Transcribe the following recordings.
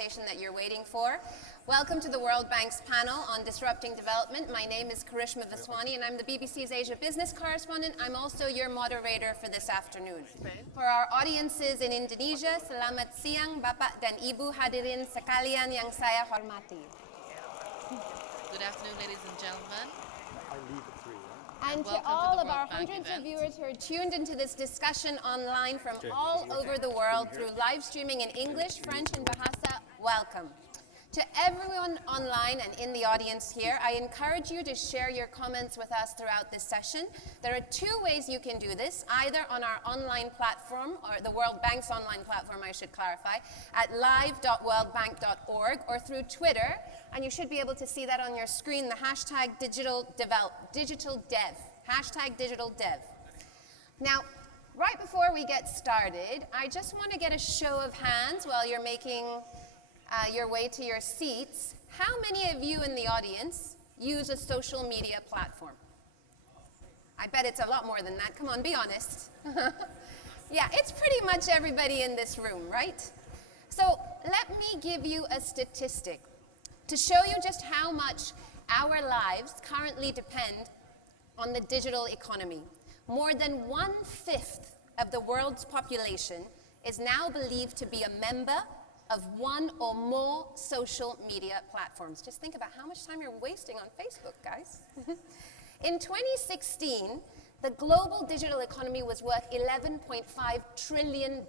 conversation that you're waiting for. Welcome to the World Bank's panel on Disrupting Development. My name is Karishma Vaswani and I'm the BBC's Asia Business Correspondent. I'm also your moderator for this afternoon. For our audiences in Indonesia, selamat siang Bapak dan Ibu hadirin sekalian yang saya hormati. Good afternoon, ladies and gentlemen. I leave at 3, right? And to all of our hundreds of viewers who are tuned into this discussion online from all over the world through live streaming in English, French, and Bahasa, welcome. To everyone online and in the audience here, I encourage you to share your comments with us throughout this session. There are two ways you can do this, either on our online platform, or the World Bank's online platform, I should clarify, at live.worldbank.org, or through Twitter, and you should be able to see that on your screen, the hashtag digitaldev, hashtag digitaldev. Now, right before we get started, I just want to get a show of hands while you're making your way to your seats. How many of you in the audience use a social media platform? I bet it's a lot more than that. Come on, be honest. Yeah, it's pretty much everybody in this room, right? So let me give you a statistic to show you just how much our lives currently depend on the digital economy. More than 1/5 of the world's population is now believed to be a member of one or more social media platforms. Just think about how much time you're wasting on Facebook, guys. In 2016, the global digital economy was worth $11.5 trillion.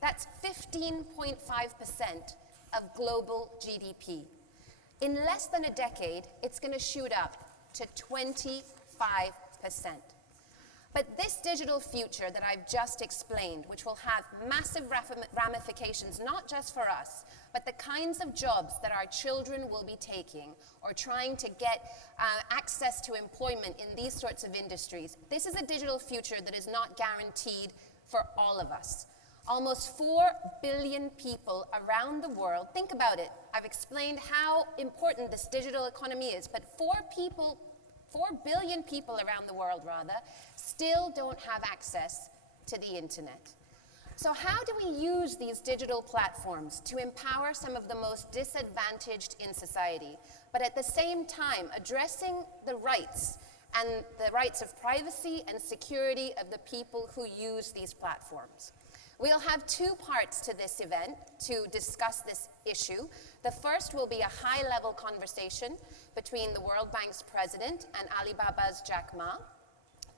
That's 15.5% of global GDP. In less than a decade, it's going to shoot up to 25%. But this digital future that I've just explained, which will have massive ramifications, not just for us, but the kinds of jobs that our children will be taking or trying to get access to employment in these sorts of industries, this is a digital future that is not guaranteed for all of us. Almost 4 billion people around the world, think about it, I've explained how important this digital economy is, but 4 billion people around the world, still don't have access to the internet. So how do we use these digital platforms to empower some of the most disadvantaged in society, but at the same time addressing the rights and the rights of privacy and security of the people who use these platforms? We'll have 2 parts to this event to discuss this issue. The first will be a high-level conversation between the World Bank's president and Alibaba's Jack Ma.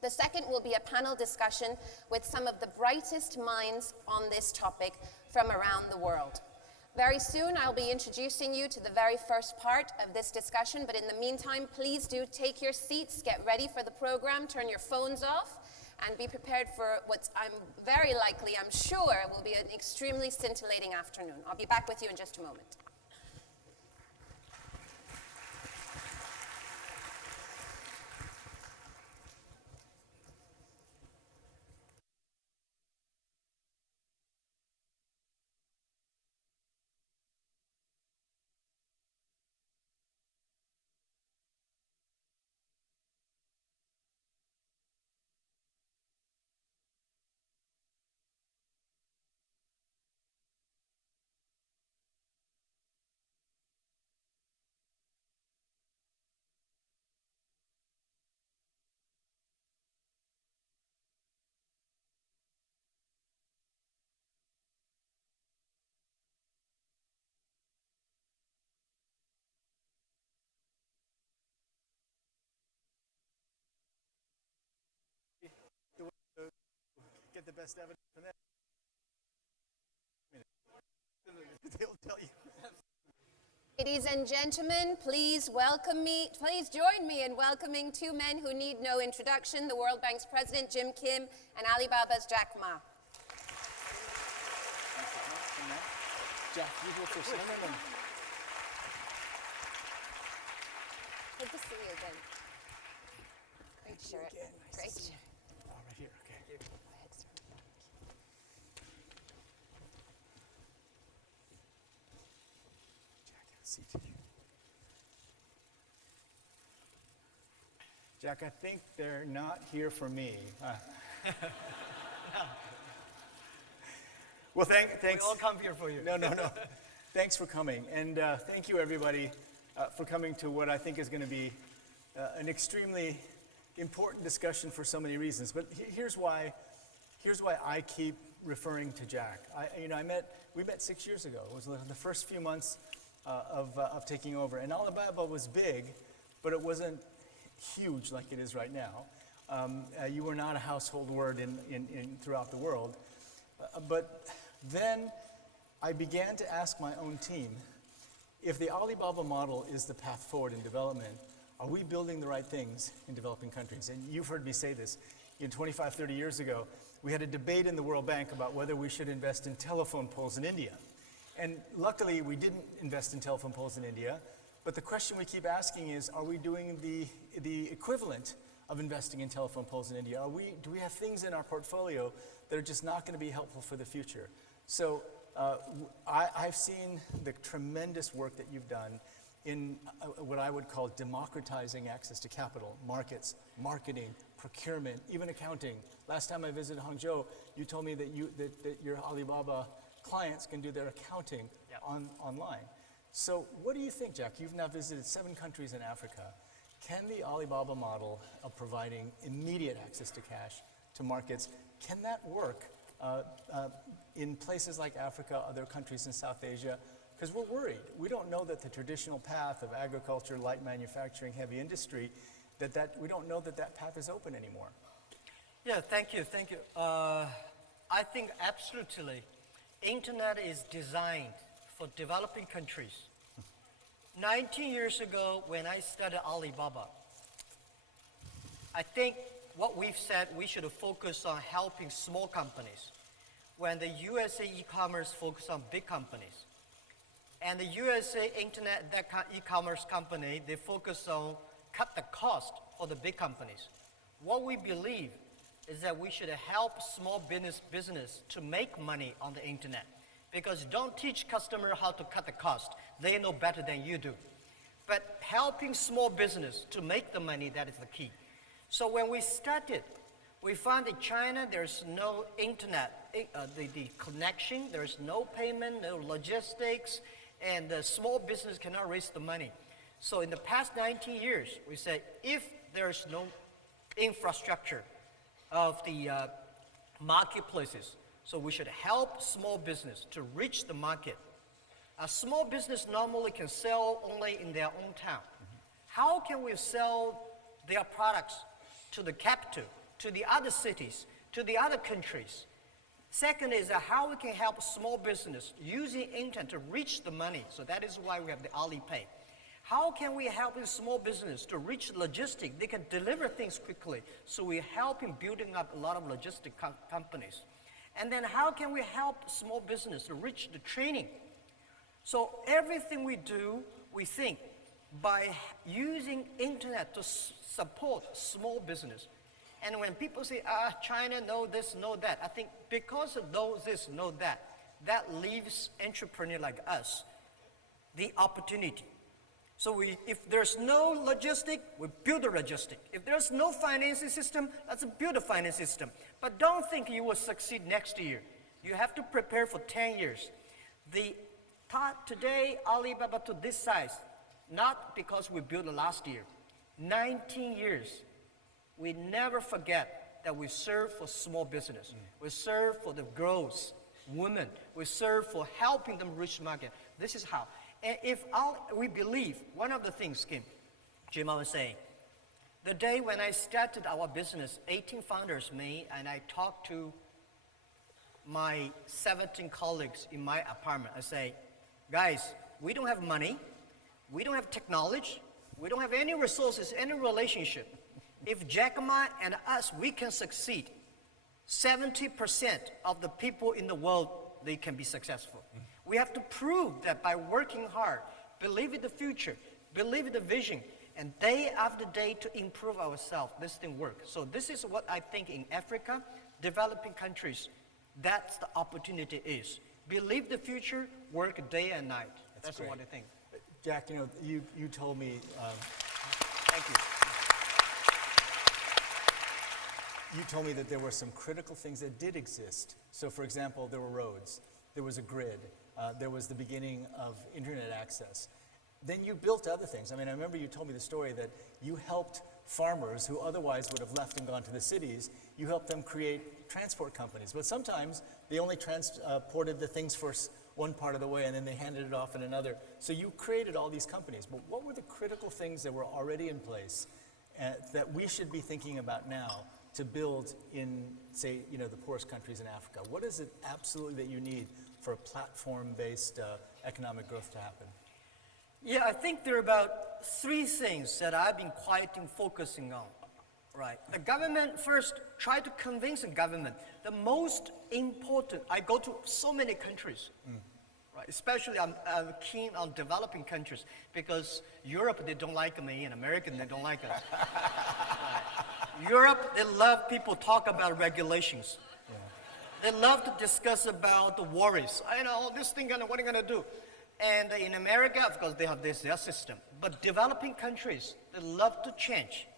The second will be a panel discussion with some of the brightest minds on this topic from around the world. Very soon, I'll be introducing you to the very first part of this discussion, but in the meantime, please do take your seats, get ready for the program, turn your phones off, and be prepared for what I'm sure, will be an extremely scintillating afternoon. I'll be back with you in just a moment. Get the best evidence from that. They'll tell you. Ladies and gentlemen, please join me in welcoming 2 men who need no introduction, the World Bank's president, Jim Kim, and Alibaba's Jack Ma. Jack, you go first. No. Good to see you again. Great shirt. Great shirt. Oh, right here, okay. Go ahead, sir. Jack, have a seat. Jack, I think they're not here for me. Well, thanks. We all come here for you. No. Thanks for coming, and thank you everybody for coming to what I think is going to be an extremely important discussion for so many reasons. But here's why I keep referring to Jack. We met 6 years ago. It was the first few months of taking over, and Alibaba was big, but it wasn't huge like it is right now. You were not a household word throughout the world. But then I began to ask my own team, if the Alibaba model is the path forward in development, are we building the right things in developing countries? And you've heard me say this. 25, 30 years ago, we had a debate in the World Bank about whether we should invest in telephone poles in India. And luckily, we didn't invest in telephone poles in India. But the question we keep asking is, are we doing the equivalent of investing in telephone poles in India? Do we have things in our portfolio that are just not going to be helpful for the future? So I've seen the tremendous work that you've done in what I would call democratizing access to capital, markets, marketing, procurement, even accounting. Last time I visited Hangzhou, you told me that your Alibaba clients can do their accounting online. So what do you think, Jack? You've now visited 7 countries in Africa. Can the Alibaba model of providing immediate access to cash to markets, can that work in places like Africa, other countries in South Asia? Because we're worried. We don't know that the traditional path of agriculture, light manufacturing, heavy industry, we don't know that path is open anymore. Yeah, thank you. I think absolutely, internet is designed for developing countries. 19 years ago, when I started Alibaba, I think what we've said, we should focus on helping small companies, when the USA e-commerce focus on big companies. And the USA internet, e-commerce company, they focus on cut the cost for the big companies. What we believe is that we should help small business to make money on the internet. Because don't teach customer how to cut the cost. They know better than you do. But helping small business to make the money, that is the key. So when we started, we found in China there's no internet, the connection, there's no payment, no logistics, and the small business cannot raise the money. So in the past 19 years, we said if there's no infrastructure of the marketplaces, so we should help small business to reach the market. A small business normally can sell only in their own town. How can we sell their products to the capital, to the other cities, to the other countries? Second is how we can help small business using internet to reach the money. So that is why we have the Alipay. How can we help in small business to reach logistics? They can deliver things quickly. So we help in building up a lot of logistic companies. And then how can we help small business to reach the training? So everything we do, we think by using internet to support small business. And when people say, China, know this, know that, I think because of this, know that leaves entrepreneur like us the opportunity. So if there's no logistic, we build a logistic. If there's no financing system, let's build a financing system. But don't think you will succeed next year. You have to prepare for 10 years. Today, Alibaba to this size, not because we built it last year. 19 years. We never forget that we serve for small business. We serve for the girls, women. We serve for helping them reach market. This is how. And we believe, one of the things, Jim, I was saying, the day when I started our business, 18 founders, me, and I talked to my 17 colleagues in my apartment. I say, guys, we don't have money, we don't have technology, we don't have any resources, any relationship. If Jack Ma and us, we can succeed, 70% of the people in the world, they can be successful. We have to prove that by working hard, believe in the future, believe in the vision, and day after day to improve ourselves, this thing works. So this is what I think in Africa, developing countries, that's the opportunity is. Believe the future, work day and night. That's what I think. Jack, you told me, Thank you. You told me that there were some critical things that did exist. So for example, there were roads, there was a grid, there was the beginning of internet access. Then you built other things. I mean, I remember you told me the story that you helped farmers who otherwise would have left and gone to the cities, you helped them create transport companies. But sometimes they only transported the things for one part of the way and then they handed it off in another. So you created all these companies. But what were the critical things that were already in place that we should be thinking about now to build in, say, the poorest countries in Africa? What is it absolutely that you need for a platform-based economic growth to happen? Yeah, I think there are about 3 things that I've been quietly focusing on. Right. The government first, try to convince the government. The most important, I go to so many countries, right? Especially I'm keen on developing countries because Europe, they don't like me, and American, they don't like us. Right. Europe, they love people talk about regulations. Yeah. They love to discuss about the worries. This thing, what are you going to do? And in America, of course, they have their system. But developing countries, they love to change.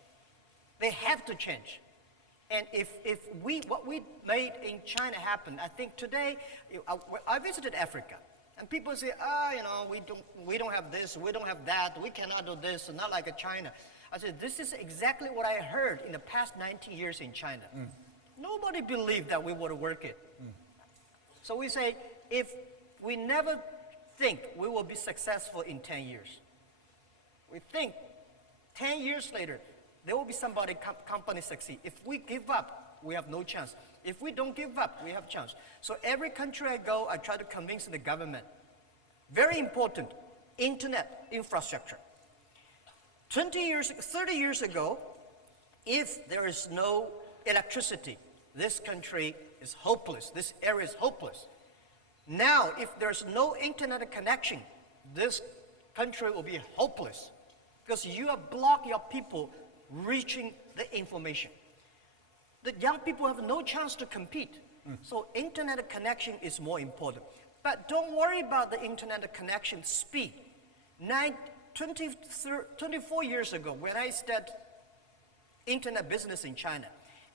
They have to change. And if what we made in China happen, I think today, I visited Africa, and people say, we don't have this, we don't have that, we cannot do this, not like China. I said, this is exactly what I heard in the past 19 years in China. Nobody believed that we would work it. So we say, if we never think we will be successful in 10 years, we think 10 years later, there will be somebody, company succeed. If we give up, we have no chance. If we don't give up, we have chance. So every country I go, I try to convince the government. Very important, internet infrastructure. 30 years ago, if there is no electricity, this country is hopeless. This area is hopeless. Now, if there's no internet connection, this country will be hopeless because you have blocked your people reaching the information. The young people have no chance to compete. So internet connection is more important. But don't worry about the internet connection speed. 24 years ago, when I started internet business in China,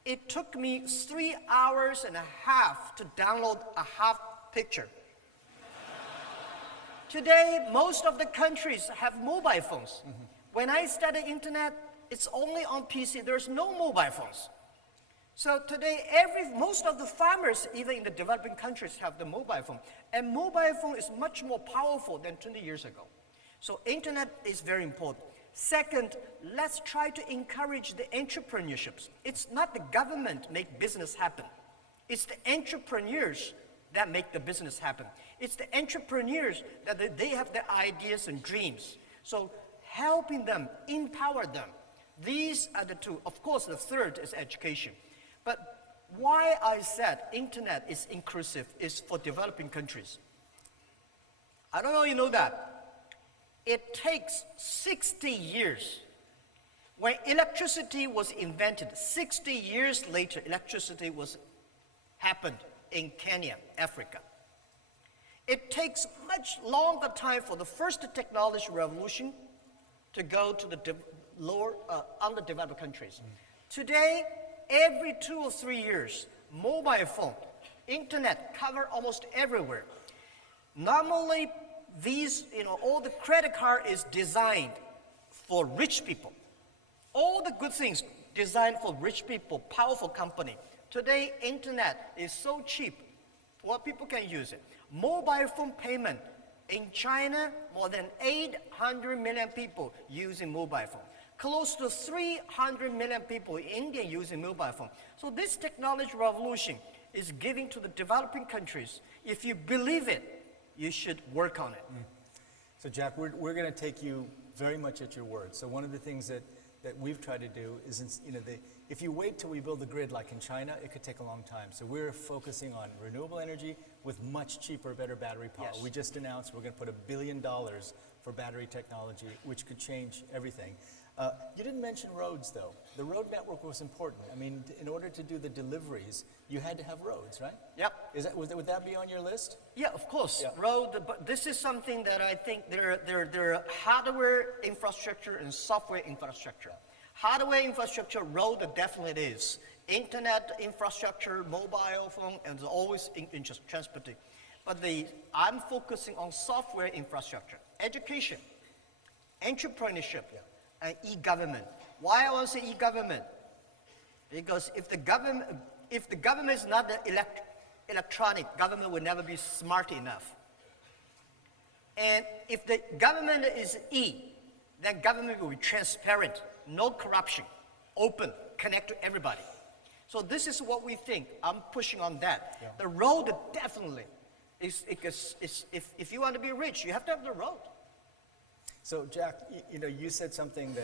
it took me 3 hours and a half to download a half picture. Today, most of the countries have mobile phones. When I started internet, it's only on PC. There's no mobile phones. So today, most of the farmers, even in the developing countries, have the mobile phone. And mobile phone is much more powerful than 20 years ago. So internet is very important. Second, let's try to encourage the entrepreneurships. It's not the government make business happen. It's the entrepreneurs that make the business happen. It's the entrepreneurs that they have their ideas and dreams. So helping them, empower them. These are the 2. Of course, the third is education. But why I said internet is inclusive is for developing countries. I don't know if you know that. It takes 60 years. When electricity was invented, 60 years later, electricity happened in Kenya, Africa. It takes much longer time for the first technology revolution to go to the underdeveloped countries. Today, every 2 or 3 years, mobile phone, internet cover almost everywhere. Normally, all the credit card is designed for rich people. All the good things designed for rich people, powerful company. Today, internet is so cheap, poor people can use it. Mobile phone payment. In China, more than 800 million people using mobile phone. Close to 300 million people in India using mobile phone. So this technology revolution is giving to the developing countries. If you believe it, you should work on it. So Jack, we're going to take you very much at your word. So one of the things that we've tried to do is, if you wait till we build the grid like in China, it could take a long time. So we're focusing on renewable energy with much cheaper, better battery power. Yes. We just announced we're going to put $1 billion for battery technology, which could change everything. You didn't mention roads, though. The road network was important. I mean, in order to do the deliveries, you had to have roads, right? Yep. Would that be on your list? Yeah, of course. Yeah. Road, but this is something that I think there are hardware infrastructure and software infrastructure. Hardware infrastructure, road definitely is. Internet infrastructure, mobile phone, and always transporting. I'm focusing on software infrastructure, education, entrepreneurship, and e-government. Why I want to say e-government? Because if the government is not the electronic, government will never be smart enough. And if the government is E, then government will be transparent, no corruption, open, connect to everybody. So this is what we think. I'm pushing on that. Yeah. The road definitely is if you want to be rich, you have to have the road. So Jack, you said something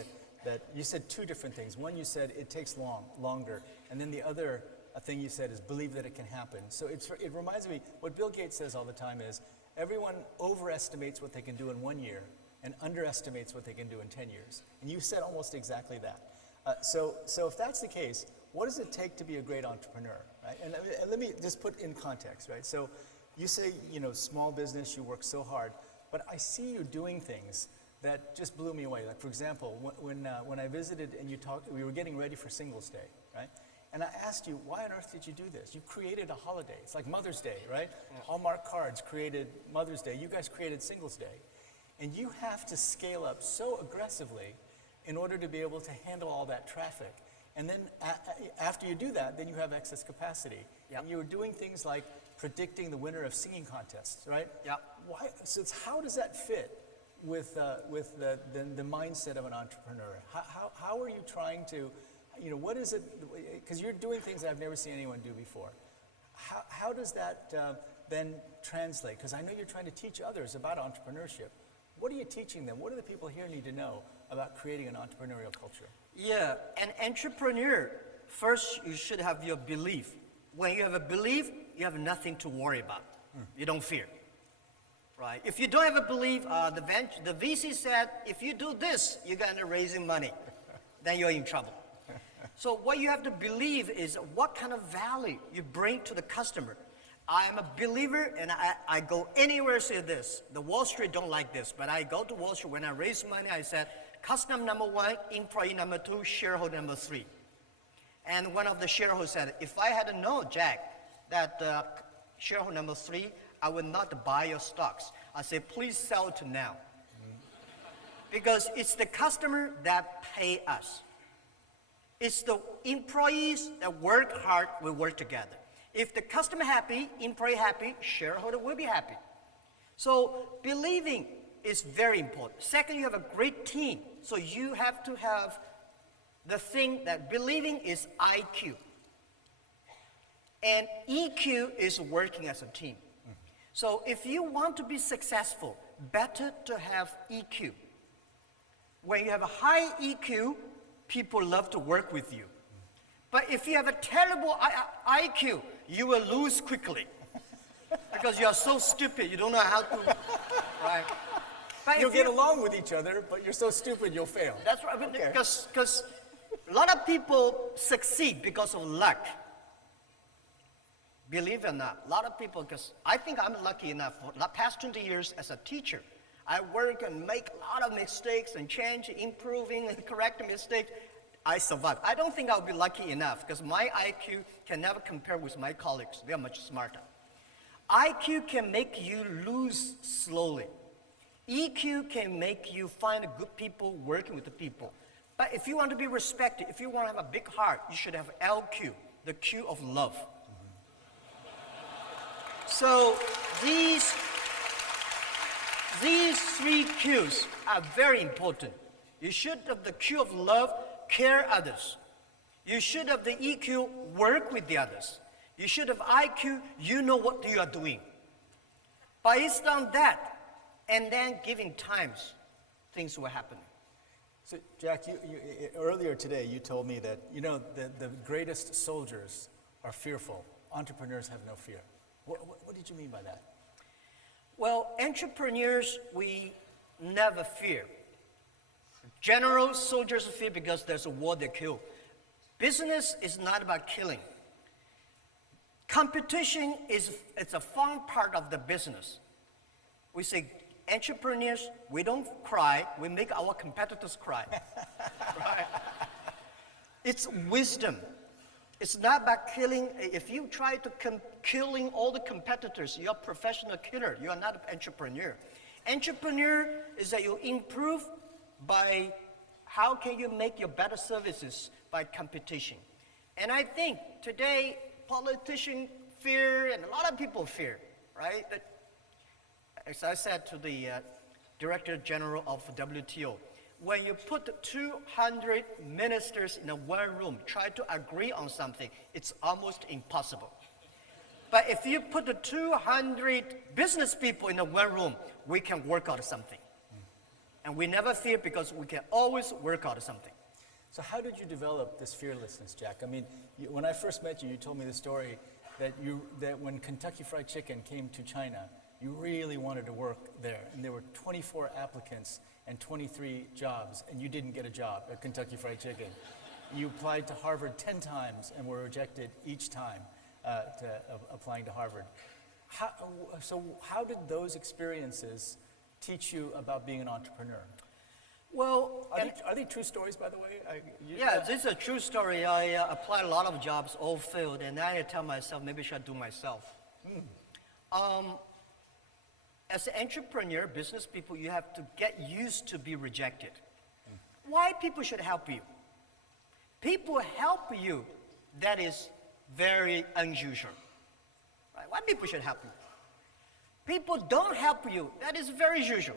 that you said two different things. One, you said it takes longer, and then the other thing you said is believe that it can happen. So it reminds me, what Bill Gates says all the time is, everyone overestimates what they can do in 1 year and underestimates what they can do in 10 years. And you said almost exactly that. So if that's the case, what does it take to be a great entrepreneur, right? And let me just put in context, right? So you say, small business, you work so hard, but I see you doing things that just blew me away. Like, for example, when I visited and you talked, we were getting ready for Singles Day, right? And I asked you, why on earth did you do this? You created a holiday. It's like Mother's Day, right? Yeah. Hallmark Cards created Mother's Day. You guys created Singles Day. And you have to scale up so aggressively in order to be able to handle all that traffic. And then after you do that, then you have excess capacity. Yep. And you were doing things like predicting the winner of singing contests, right? Yeah. Why? So how does that fit with the mindset of an entrepreneur? How are you trying to, what is it? Because you're doing things that I've never seen anyone do before. How does that then translate? Because I know you're trying to teach others about entrepreneurship. What are you teaching them? What do the people here need to know about creating an entrepreneurial culture? Yeah, an entrepreneur, first you should have your belief. When you have a belief, you have nothing to worry about. You don't fear, right? If you don't have a belief, the VC said, if you do this, you're gonna raising money. Then you're in trouble. So what you have to believe is what kind of value you bring to the customer. I am a believer, and I go anywhere say this. The Wall Street don't like this, but I go to Wall Street. When I raise money, I said, customer number 1, employee number 2, shareholder number 3. And one of the shareholders said, if I had known, Jack, that shareholder number 3, I would not buy your stocks. I said, please sell to now. Because it's the customer that pay us. It's the employees that work hard, we work together. If the customer happy, employee happy, shareholder will be happy. So believing is very important. Second, you have a great team. So you have to have the thing that believing is IQ. And EQ is working as a team. So if you want to be successful, better to have EQ. When you have a high EQ, people love to work with you. But if you have a terrible IQ, you will lose quickly. Because you are so stupid, you don't know how to, right? But You'll get along with each other, but you're so stupid you'll fail. That's right, Okay. because a lot of people succeed because of luck. Believe it or not, a lot of people, because I think I'm lucky enough, for the past 20 years as a teacher, I work and make a lot of mistakes and change, improving and correcting mistakes. I survive. I don't think I'll be lucky enough because my IQ can never compare with my colleagues. They're much smarter. IQ can make you lose slowly. EQ can make you find good people working with the people. But if you want to be respected, if you want to have a big heart, you should have LQ, the Q of love. So these 3 Qs are very important. You should have the Q of love, care others. You should have the EQ, work with the others. You should have IQ, you know what you are doing. Based on that, and then giving times, things will happen. So, Jack, you earlier today you told me that, the greatest soldiers are fearful. Entrepreneurs have no fear. What did you mean by that? Well, entrepreneurs, we never fear. Generals, soldiers fear because there's a war they kill. Business is not about killing. Competition it's a fun part of the business. We say, entrepreneurs, we don't cry, we make our competitors cry. Right? It's wisdom. It's not about killing. If you try to killing all the competitors, you're a professional killer. You are not an entrepreneur. Entrepreneur is that you improve by how can you make your better services by competition. And I think today politicians fear, and a lot of people fear, right? That, as I said to the Director General of WTO, when you put 200 ministers in a one room, try to agree on something, it's almost impossible. But if you put the 200 business people in a one room, we can work out something. And we never fear because we can always work out something. So how did you develop this fearlessness, Jack? I mean, when I first met you, you told me the story that when Kentucky Fried Chicken came to China, you really wanted to work there. And there were 24 applicants and 23 jobs, and you didn't get a job at Kentucky Fried Chicken. You applied to Harvard 10 times and were rejected each time applying to Harvard. So how did those experiences teach you about being an entrepreneur? Well, Are they true stories, by the way? yeah, this is a true story. I applied a lot of jobs, all failed, and I tell myself, maybe I should do myself. As an entrepreneur, business people, you have to get used to be rejected. Why people should help you? People help you, that is very unusual. Right? Why people should help you? People don't help you, that is very usual.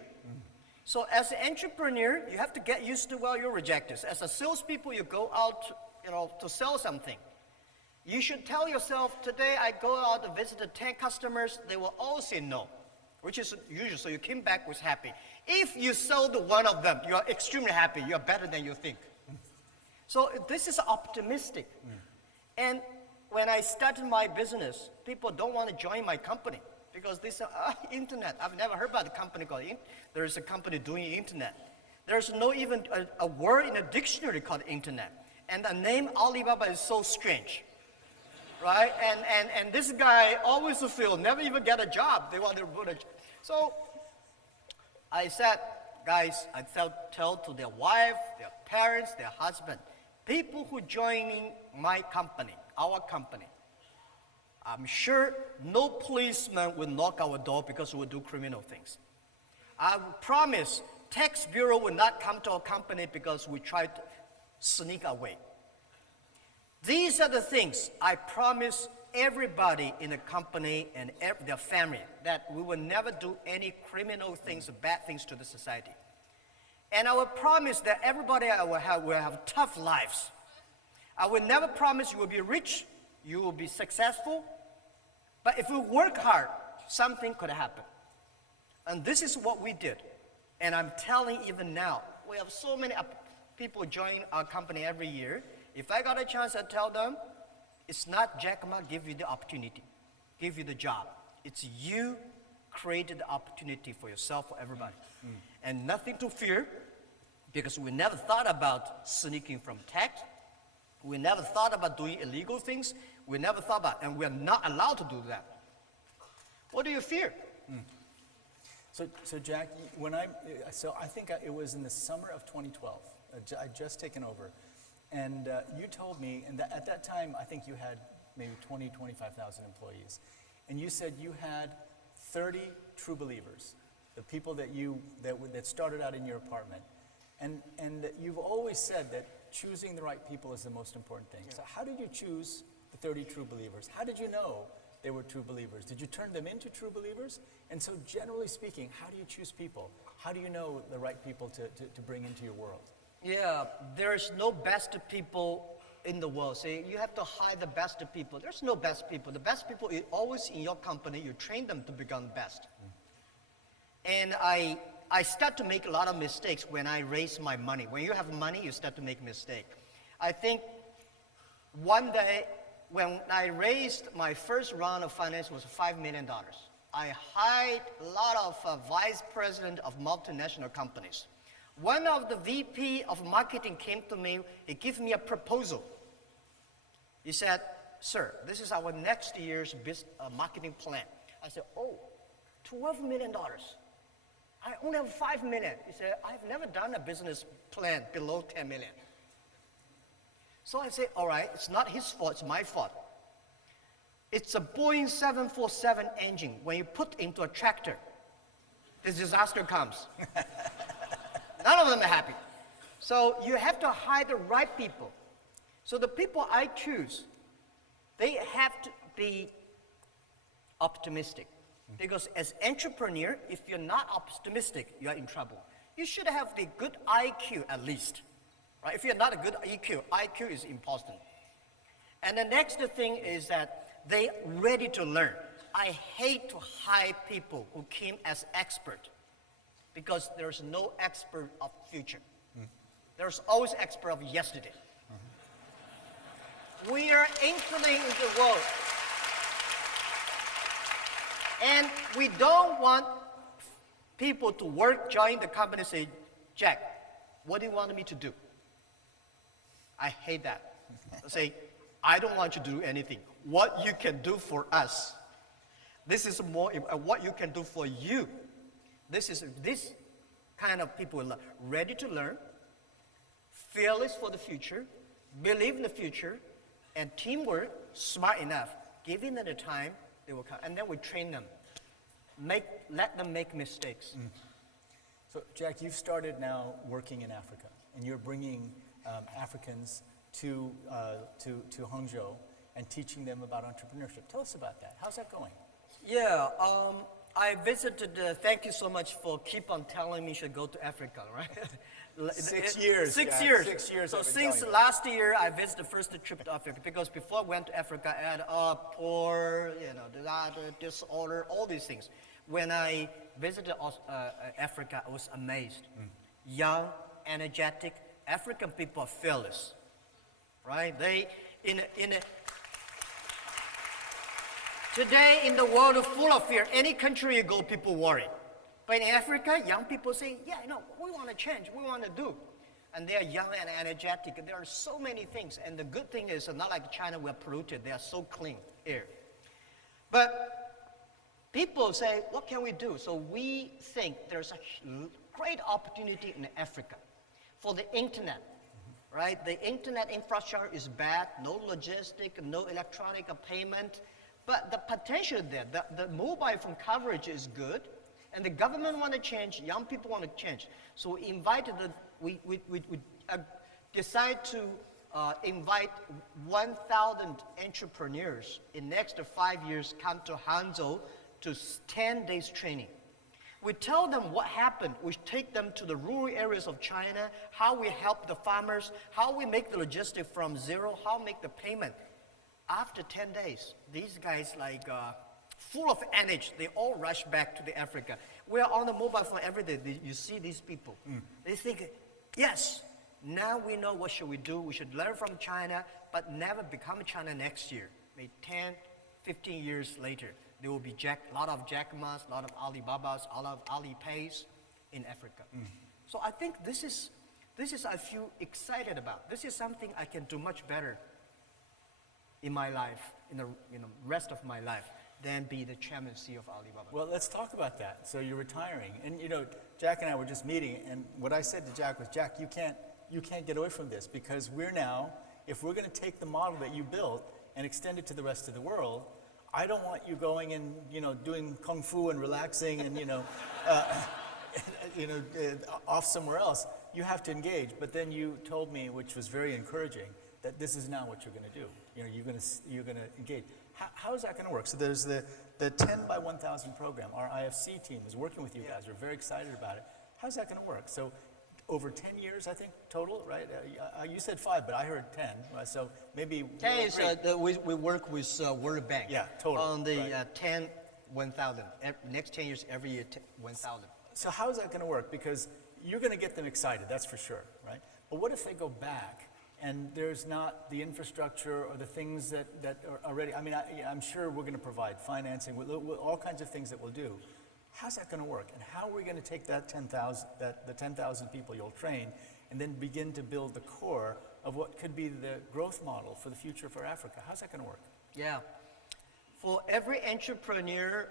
So as an entrepreneur, you have to get used to, well, you're rejected. As a salespeople, you go out, to sell something. You should tell yourself, today I go out to visit 10 customers, they will all say no, which is usual, so you came back with happy. If you sold one of them, you are extremely happy, you are better than you think. So this is optimistic. And when I started my business, people don't want to join my company. Because they say, internet. I've never heard about a company called there is a company doing internet. There's no even a word in a dictionary called internet. And the name Alibaba is so strange, right? And this guy always failed, never even get a job. They want to put So I said, guys, I tell to their wife, their parents, their husband, people who joining my company, our company, I'm sure no policeman will knock our door because we do criminal things. I promise tax bureau will not come to our company because we try to sneak away. These are the things I promise everybody in the company and their family, that we will never do any criminal things or bad things to the society. And I will promise that everybody will have tough lives. I will never promise you will be rich, you will be successful. But if we work hard, something could happen. And this is what we did. And I'm telling even now, we have so many people join our company every year. If I got a chance, I tell them, it's not Jack Ma give you the opportunity, give you the job. It's you created the opportunity for yourself, for everybody. And nothing to fear, because we never thought about sneaking from tax. We never thought about doing illegal things. We never thought about, and we're not allowed to do that. What do you fear? So Jack, I think it was in the summer of 2012. I'd just taken over, and you told me, and at that time, I think you had maybe 25,000 employees, and you said you had 30 true believers, the people that started out in your apartment, and you've always said that choosing the right people is the most important thing. So how did you choose the 30 true believers? How did you know they were true believers? Did you turn them into true believers? And so generally speaking, how do you choose people? How do you know the right people to bring into your world? Yeah, there's no best people in the world. So you have to hire the best people. There's no best people. The best people is always in your company. You train them to become best. And I start to make a lot of mistakes when I raise my money. When you have money, you start to make mistakes. I think one day when I raised my first round of finance was $5 million. I hired a lot of vice president of multinational companies. One of the VP of marketing came to me, he gave me a proposal. He said, sir, this is our next year's marketing plan. I said, oh, $12 million. I only have $5 million. He said, I've never done a business plan below $10 million. So I say, all right, it's not his fault, it's my fault. It's a Boeing 747 engine. When you put into a tractor, the disaster comes. None of them are happy. So you have to hire the right people. So the people I choose, they have to be optimistic. Because as entrepreneur, if you're not optimistic, you're in trouble. You should have the good IQ at least. Right? If you're not a good IQ is important. And the next thing is that they ready to learn. I hate to hire people who came as expert because there's no expert of future. There's always expert of yesterday. We are entering the world. And we don't want people to join the company and say, Jack, what do you want me to do? I hate that. Say, I don't want you to do anything. What you can do for us. This is more what you can do for you. This kind of people ready to learn, fearless for the future, believe in the future, and teamwork, smart enough. Giving them the time, they will come. And then we train them. Let them make mistakes. So, Jack, you've started now working in Africa, and you're bringing Africans to Hangzhou and teaching them about entrepreneurship. Tell us about that. How's that going? Yeah, I visited, thank you so much for keep on telling me you should go to Africa, right? 6 years. 6 Jack. years. 6 years. So I've been since telling you. last year, I visited the first trip to Africa because before I went to Africa, I had poor, disorder, all these things. When I visited Africa, I was amazed. Young, energetic, African people are fearless, right? Today in the world full of fear, any country you go, people worry. But in Africa, young people say, yeah, we want to change, we want to do. And they are young and energetic. There are so many things. And the good thing is, not like China, we're polluted. They are so clean air. But people say, what can we do? So we think there's a great opportunity in Africa for the internet, right? The internet infrastructure is bad, no logistic, no electronic payment. But the potential there, the mobile phone coverage is good, and the government want to change, young people want to change. So we decide to invite 1,000 entrepreneurs in next 5 years come to Hangzhou to 10 days training. We tell them what happened. We take them to the rural areas of China, how we help the farmers, how we make the logistics from zero, how we make the payment. After 10 days, these guys full of energy, they all rush back to the Africa. We are on the mobile phone every day. You see these people. They think, yes, now we know what should we do. We should learn from China, but never become China next year. Maybe 10, 15 years later, there will be a lot of Jack Ma's, a lot of Alibabas, a lot of Alipays in Africa. So I think this is I feel excited about. This is something I can do much better in my life, in the rest of my life, than be the chairman CEO of Alibaba. Well, let's talk about that. So you're retiring, and Jack and I were just meeting, and what I said to Jack was, Jack, you can't get away from this because we're now, if we're going to take the model that you built and extend it to the rest of the world, I don't want you going and doing kung fu and relaxing and off somewhere else. You have to engage. But then you told me, which was very encouraging, that this is now what you're going to do. You're going to engage. How is that going to work? So there's the 10 by 1,000 program. Our IFC team is working with you guys. We're very excited about it. How's that going to work? So over 10 years, I think, total, right? You said 5, but I heard 10. Right? So maybe 10 is we work with World Bank. Yeah, total. On the right. 10, 1,000. Next 10 years, every year, 1,000. So how is that going to work? Because you're going to get them excited, that's for sure, right? But what if they go back and there's not the infrastructure or the things that are already, I'm sure we're going to provide financing, with all kinds of things that we'll do. How's that going to work? And how are we going to take that 10,000 people you'll train and then begin to build the core of what could be the growth model for the future for Africa? How's that going to work? Yeah. For every entrepreneur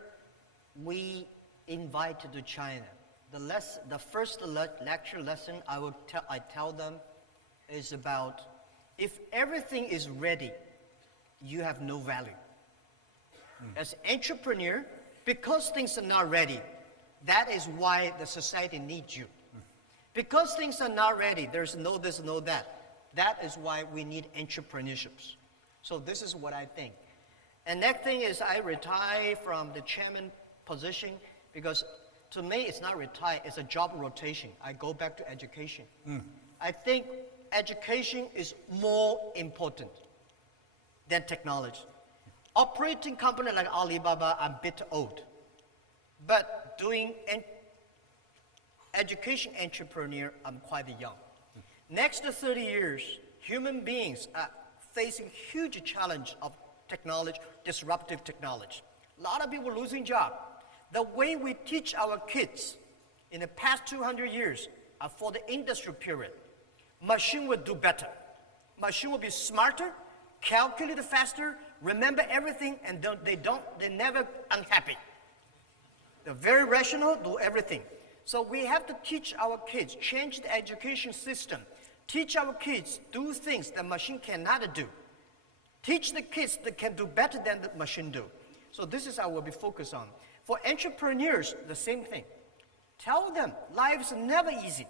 we invite to China, the first lecture lesson I tell them is about If everything is ready, you have no value. As entrepreneur, because things are not ready, that is why the society needs you. Because things are not ready, there's no this, no that. That is why we need entrepreneurships. So this is what I think. And next thing is I retire from the chairman position because to me it's not retire, it's a job rotation. I go back to education. I think education is more important than technology. Operating company like Alibaba, I'm a bit old. But doing education entrepreneur, I'm quite young. Next 30 years, human beings are facing huge challenge of technology, disruptive technology. A lot of people losing job. The way we teach our kids in the past 200 years are for the industrial period. Machine will do better. Machine will be smarter, calculate faster, remember everything, and they're never unhappy. They're very rational, do everything. So we have to teach our kids, change the education system. Teach our kids do things the machine cannot do. Teach the kids that can do better than the machine do. So this is how we'll be focused on. For entrepreneurs, the same thing. Tell them life is never easy.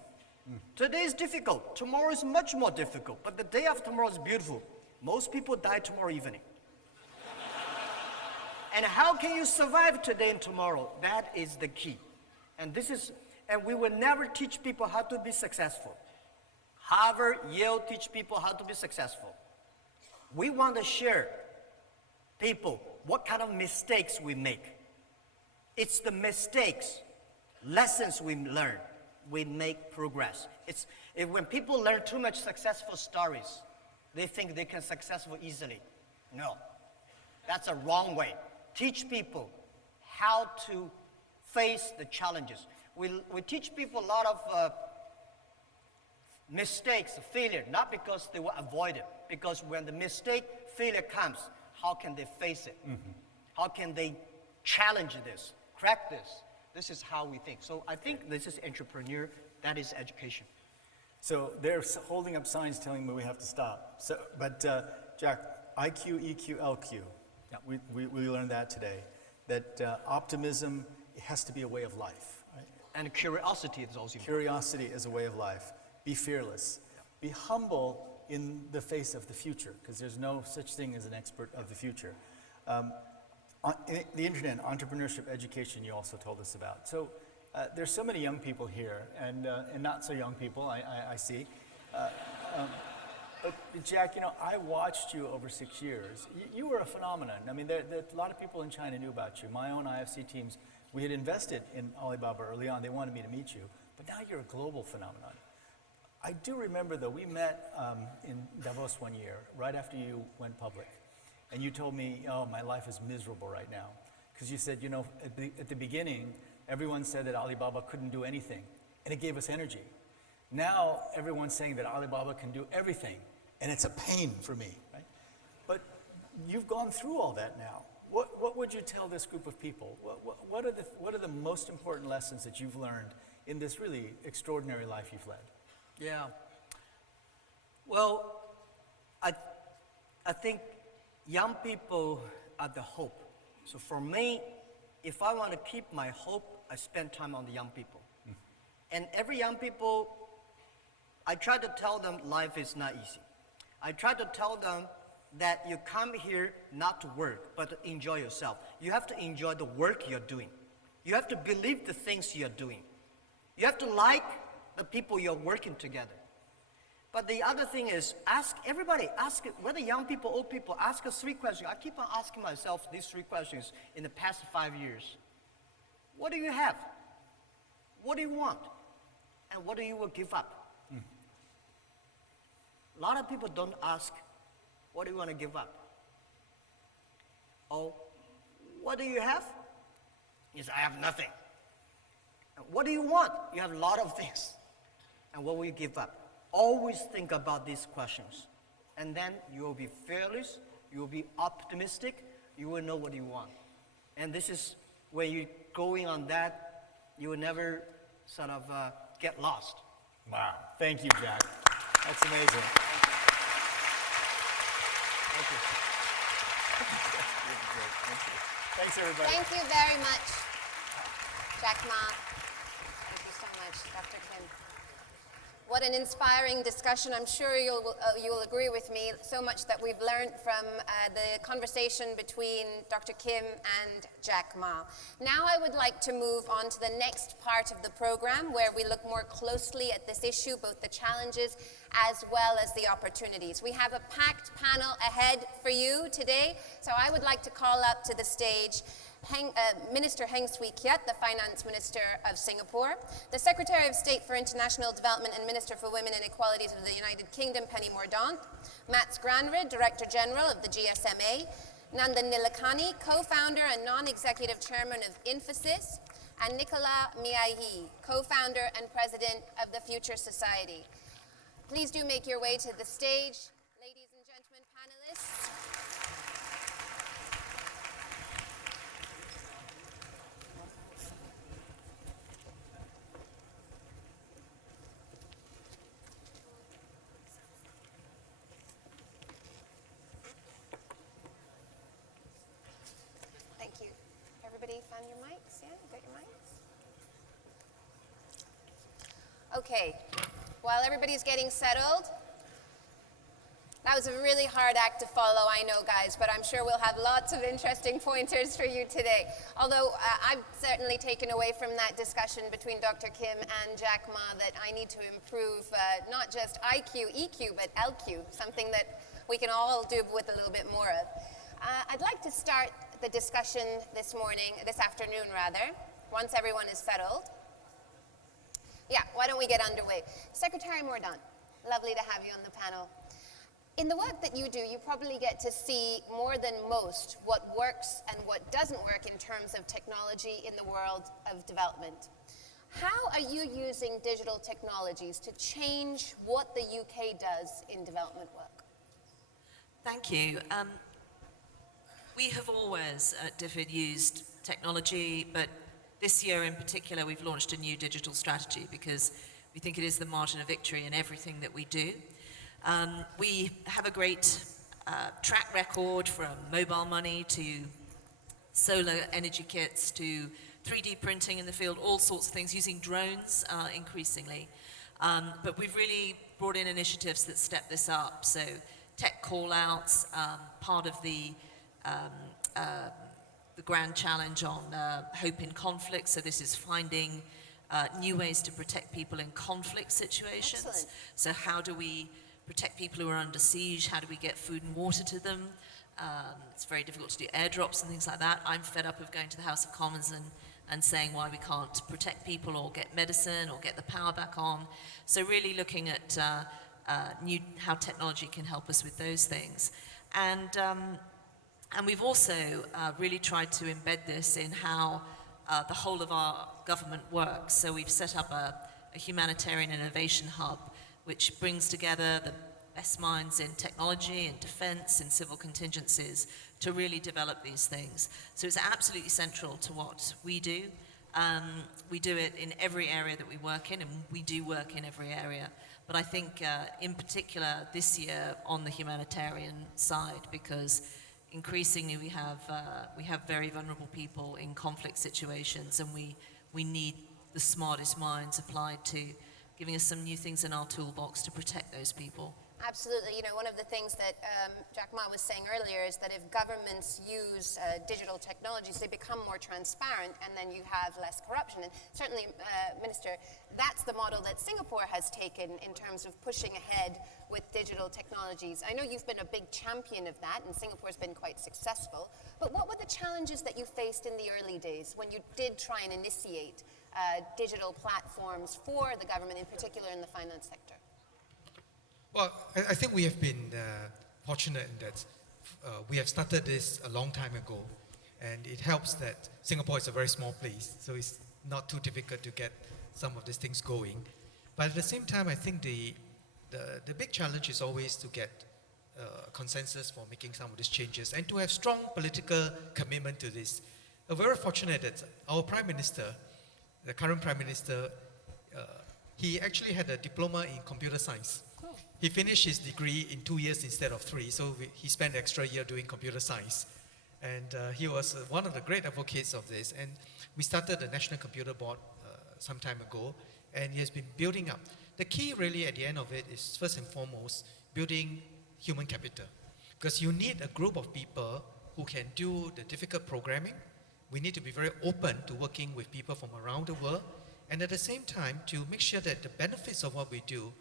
Today is difficult. Tomorrow is much more difficult. But the day after tomorrow is beautiful. Most people die tomorrow evening. And how can you survive today and tomorrow? That is the key. And we will never teach people how to be successful. Harvard, Yale teach people how to be successful. We want to share people what kind of mistakes we make. It's the mistakes, lessons we learn, we make progress. When people learn too much successful stories, they think they can successful easily. No, that's a wrong way. Teach people how to face the challenges. We teach people a lot of mistakes, failure, not because they will avoid it, because when the mistake, failure comes, how can they face it? How can they challenge this, crack this? This is how we think. So I think this is entrepreneur, that is education. So they're holding up signs telling me we have to stop. But Jack, IQ, EQ, LQ. Yep. We learned that today. That optimism has to be a way of life. Right? And curiosity is also important. Curiosity is a way of life. Be fearless. Be humble in the face of the future, because there's no such thing as an expert of the future. The internet, entrepreneurship, education, you also told us about. So there's so many young people here, and not so young people, I see. But Jack, I watched you over 6 years. You were a phenomenon. I mean, a lot of people in China knew about you. My own IFC teams, we had invested in Alibaba early on. They wanted me to meet you. But now you're a global phenomenon. I do remember, though, we met in Davos one year, right after you went public. And you told me, oh, my life is miserable right now. Because you said, at the beginning, everyone said that Alibaba couldn't do anything. And it gave us energy. Now, everyone's saying that Alibaba can do everything. And it's a pain for me, right? But you've gone through all that now. What would you tell this group of people? What are the most important lessons that you've learned in this really extraordinary life you've led? Yeah. Well, I think young people are the hope. So for me, if I want to keep my hope, I spend time on the young people. And every young people, I try to tell them life is not easy. I try to tell them that you come here not to work, but to enjoy yourself. You have to enjoy the work you're doing. You have to believe the things you're doing. You have to like the people you're working together. But the other thing is, ask whether young people, old people, ask us 3 questions. I keep on asking myself these 3 questions in the past 5 years. What do you have? What do you want? And what do you will give up? A lot of people don't ask, what do you want to give up? Oh, what do you have? Yes, I have nothing. And what do you want? You have a lot of things. And what will you give up? Always think about these questions. And then you will be fearless, you will be optimistic, you will know what you want. And this is when you're going on that, you will never sort of get lost. Wow. Thank you, Jack. That's amazing. Thank you. Thanks, everybody. Thank you very much, Jack Ma. Thank you so much, Dr. Kim. What an inspiring discussion. I'm sure you'll agree with me so much that we've learned from the conversation between Dr. Kim and Jack Ma. Now I would like to move on to the next part of the program where we look more closely at this issue, both the challenges as well as the opportunities. We have a packed panel ahead for you today, so I would like to call up to the stage Minister Heng Swee Keat, the Finance Minister of Singapore, the Secretary of State for International Development and Minister for Women and Equalities of the United Kingdom, Penny Mordaunt, Mats Granrud, Director General of the GSMA, Nandan Nilekani, Co-founder and Non-Executive Chairman of Infosys, and Nicola Miahi, Co-founder and President of the Future Society. Please do make your way to the stage, ladies and gentlemen, panelists. Thank you. Everybody found your mics? Yeah, you got your mics? Okay, while everybody's getting settled, that was a really hard act to follow, I know, guys, but I'm sure we'll have lots of interesting pointers for you today. Although I've certainly taken away from that discussion between Dr. Kim and Jack Ma that I need to improve not just IQ, EQ, but LQ, something that we can all do with a little bit more of. I'd like to start the discussion this afternoon, once everyone is settled. Yeah, why don't we get underway? Secretary Mordaunt, lovely to have you on the panel. In the work that you do, you probably get to see more than most what works and what doesn't work in terms of technology in the world of development. How are you using digital technologies to change what the UK does in development work? Thank you. We have always at DFID used technology, but this year in particular we've launched a new digital strategy because we think it is the margin of victory in everything that we do. We have a great track record from mobile money to solar energy kits to 3D printing in the field, all sorts of things, using drones increasingly. But we've really brought in initiatives that step this up. So tech call-outs, part of the grand challenge on Hope in Conflict. So this is finding new ways to protect people in conflict situations. Excellent. So how do we protect people who are under siege? How do we get food and water to them? It's very difficult to do airdrops and things like that. I'm fed up of going to the House of Commons and saying why we can't protect people or get medicine or get the power back on. So really looking at how technology can help us with those things. And we've also really tried to embed this in how the whole of our government works. So we've set up a humanitarian innovation hub which brings together the best minds in technology, in defense, in civil contingencies to really develop these things. So it's absolutely central to what we do. We do it in every area that we work in, and we do work in every area. But I think in particular this year on the humanitarian side, because increasingly we have very vulnerable people in conflict situations, and we need the smartest minds applied to giving us some new things in our toolbox to protect those people. Absolutely. You know, one of the things that Jack Ma was saying earlier is that if governments use digital technologies, they become more transparent, and then you have less corruption. And certainly, Minister, that's the model that Singapore has taken in terms of pushing ahead with digital technologies. I know you've been a big champion of that, and Singapore's been quite successful. But what were the challenges that you faced in the early days when you did try and initiate digital platforms for the government, in particular in the finance sector? Well, I think we have been fortunate in that we have started this a long time ago, and it helps that Singapore is a very small place, so it's not too difficult to get some of these things going. But at the same time, I think the big challenge is always to get consensus for making some of these changes and to have strong political commitment to this. We're very fortunate that our Prime Minister, the current Prime Minister, he actually had a diploma in computer science. He finished his degree in 2 years instead of 3, so he spent the extra year doing computer science. And he was one of the great advocates of this. And we started the National Computer Board some time ago, and he has been building up. The key really at the end of it is first and foremost building human capital, because you need a group of people who can do the difficult programming. We need to be very open to working with people from around the world, and at the same time to make sure that the benefits of what we do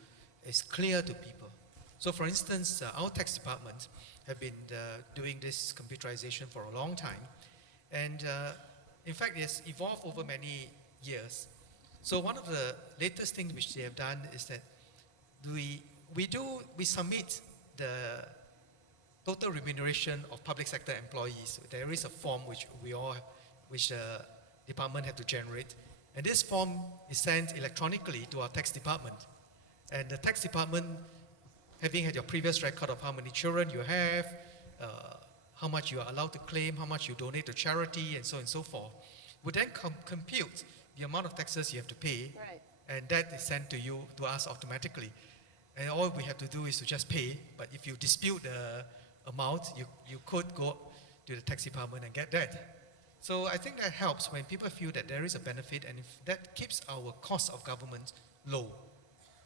is clear to people. So for instance, our tax department have been doing this computerization for a long time, and in fact it has evolved over many years. So one of the latest things which they have done is that we submit the total remuneration of public sector employees. There is a form which the department have to generate, and this form is sent electronically to our tax department. And the tax department, having had your previous record of how many children you have, how much you are allowed to claim, how much you donate to charity, and so on and so forth, would then compute the amount of taxes you have to pay, Right. and that is sent to us automatically. And all we have to do is to just pay, but if you dispute the amount, you could go to the tax department and get that. So I think that helps when people feel that there is a benefit, and if that keeps our cost of government low,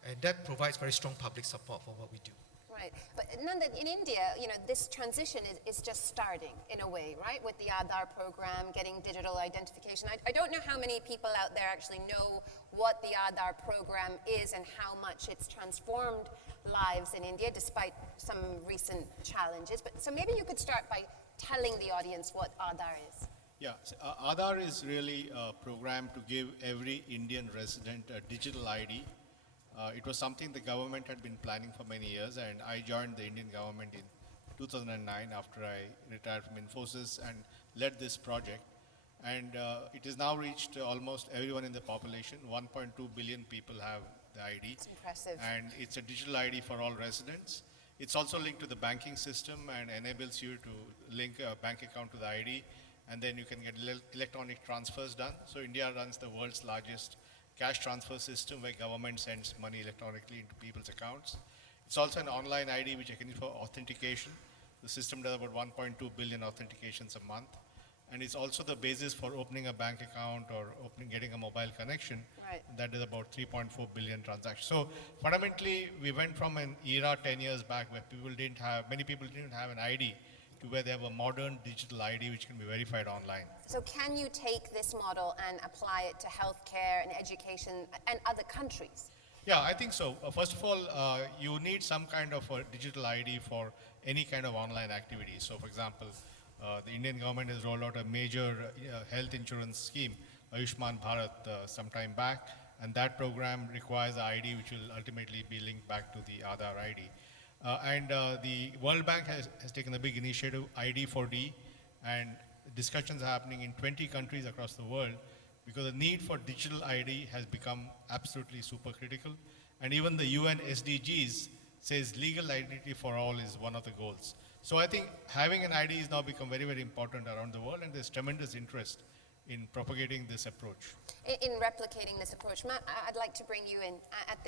and that provides very strong public support for what we do. Right, but Nanda, in India, this transition is just starting in a way, right? With the Aadhaar program, getting digital identification. I don't know how many people out there actually know what the Aadhaar program is and how much it's transformed lives in India, despite some recent challenges. But so maybe you could start by telling the audience what Aadhaar is. Yeah, so, Aadhaar is really a program to give every Indian resident a digital ID. It was something the government had been planning for many years, and I joined the Indian government in 2009 after I retired from Infosys and led this project. And it has now reached almost everyone in the population. 1.2 billion people have the ID. It's impressive. And it's a digital ID for all residents. It's also linked to the banking system and enables you to link a bank account to the ID, and then you can get electronic transfers done. So India runs the world's largest cash transfer system where government sends money electronically into people's accounts. It's also an online ID which can use for authentication. The system does about 1.2 billion authentications a month. And it's also the basis for opening a bank account or getting a mobile connection. Right. That is about 3.4 billion transactions. So fundamentally, we went from an era 10 years back where many people didn't have an ID, to where they have a modern digital ID which can be verified online. So can you take this model and apply it to healthcare and education and other countries? Yeah, I think so. First of all, you need some kind of a digital ID for any kind of online activity. So for example, the Indian government has rolled out a major health insurance scheme, Ayushman Bharat, some time back, and that program requires an ID which will ultimately be linked back to the Aadhaar ID. The World Bank has taken a big initiative, ID4D, and discussions are happening in 20 countries across the world because the need for digital ID has become absolutely super critical. And even the UN SDGs says legal identity for all is one of the goals. So I think having an ID has now become very, very important around the world, and there's tremendous interest in propagating this approach. In replicating this approach, Matt, I'd like to bring you in at